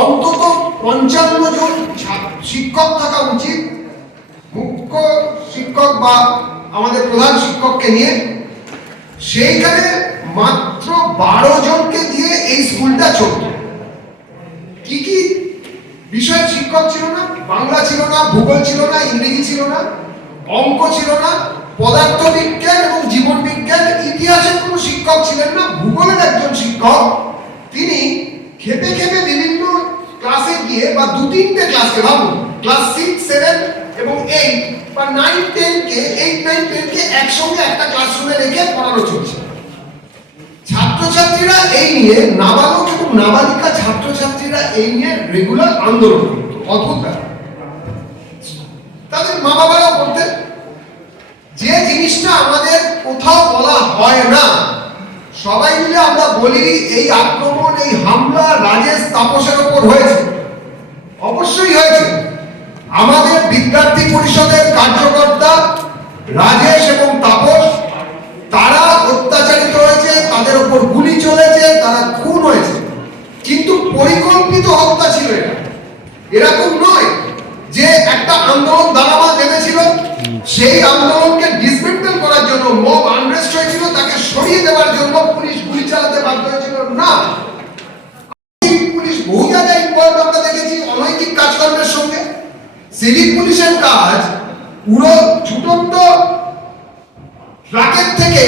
অন্তত পঞ্চান্ন জন শিক্ষক থাকা উচিত। মুখ্য শিক্ষক বা আমাদের প্রধান শিক্ষককে নিয়ে। সেইখানে মাত্র বারো জনকে দিয়ে এই স্কুলটা চলত। কি কি বিষয়ের শিক্ষক ছিল না? বাংলা ছিল না, ভূগোল ছিল না, ইংরেজি ছিল না, অঙ্ক ছিল না পদার্থ বিজ্ঞান এবং জীবন বিজ্ঞান ইতিহাসের কোনো শিক্ষক ছিলেন না, ভূগোলের একজন শিক্ষক। তিনি খেপে খেপে ক্লাসে গিয়ে বা দু তিনটে ক্লাসকে ভাবুন, ক্লাস সিক্স সেভেন এবং এইট বা নাইন টেন কে এইট নাইন টেন কে একসঙ্গে একটা ক্লাসরুমে রেখে পড়ানো চলছে। ছাত্রছাত্রীরা এই নিয়ে নাবালক এবং নাবালিকা ছাত্রছাত্রীরা এই নিয়ে রেগুলার আন্দোলন করতো তাদের মা বাবারাও বলতেন, যে জিনিসটা আমাদের কোথাও বলা হয় না, সবাই মিলে আমরা বলি এই আক্রমণ এই হামলা রাজেশ তাপসের ওপর হয়েছে, অবশ্যই হয়েছে। আমাদের বিদ্যার্থী পরিষদের কার্যকর্তা রাজেশ এবং তাপস, তারা অত্যাচারিত হয়েছে, তাদের উপর গুলি চলেছে, তারা খুন হয়েছে। কিন্তু পরিকল্পিত হত্যা ছিল এটা। এরকম নয় যে একটা আন্দোলন দাঁড়ামা বেঁধেছিল সেই আন্দোলনকে পুলিশ ইনভলভ আমরা দেখেছি অনৈতিক কাজকর্মের সঙ্গে। সিভিক পুলিশের কাজ পুরো ছুটন্ত ট্রাকের থেকে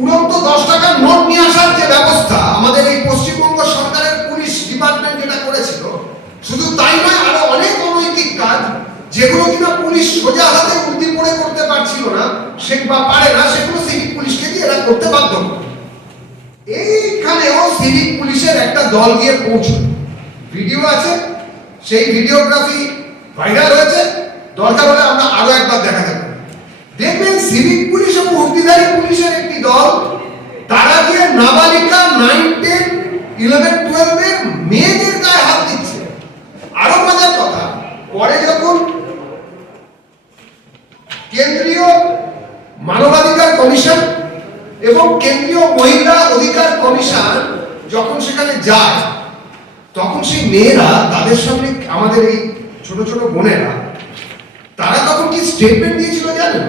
উড়ন্ত দশ টাকার নোট নিয়ে আসার যে ব্যবস্থা আমাদের এই পশ্চিমবঙ্গ সরকারের পুলিশ ডিপার্টমেন্ট যেটা করেছিল, শুধু তাই নয়, আরও অনেক অনৈতিক কাজ যেগুলো কিনা পুলিশ সোজা হাতে উর্দি পড়ে করতে পারছিল না, সে বা পারে না, সেগুলো সিভিক পুলিশকে দিয়ে এরা করতে বাধ্য এইখানেও সিভিক পুলিশের একটা দল গিয়ে পৌঁছল। ভিডিও আছে, সেই ভিডিওগ্রাফি ভাইরাল হয়েছে। দরকার হলে আমরা আরও একবার দেখা যাবে। দেখবেন সিভিক পুলিশ ও উর্দিধারী পুলিশের একটি দল, তারা গিয়ে নাবালিকা নাইন টেন ইলেভেন, টুয়েলভের মেয়েদের গায়ে হাত দিচ্ছে। আরও মজার কথা, পরে যখন কেন্দ্রীয় মানবাধিকার কমিশন এবং কেন্দ্রীয় মহিলা অধিকার কমিশন যখন সেখানে যায় তখন সেই মেয়েরা তাদের সামনে আমাদের এই ছোট ছোট বোনেরা, তারা তখন কি স্টেটমেন্ট দিয়েছিল জানেন?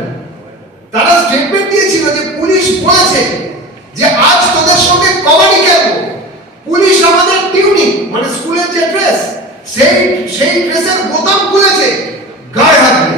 তারা স্টেটমেন্ট দিয়েছিল যে পুলিশ বলেছে যে আজ তোদের সঙ্গে কবাডি খেলব। পুলিশ আমাদের টিউনি মানে স্কুলের যে ড্রেস, সেই সেই ড্রেসের বোতাম খুলেছে। গায়ে হাতে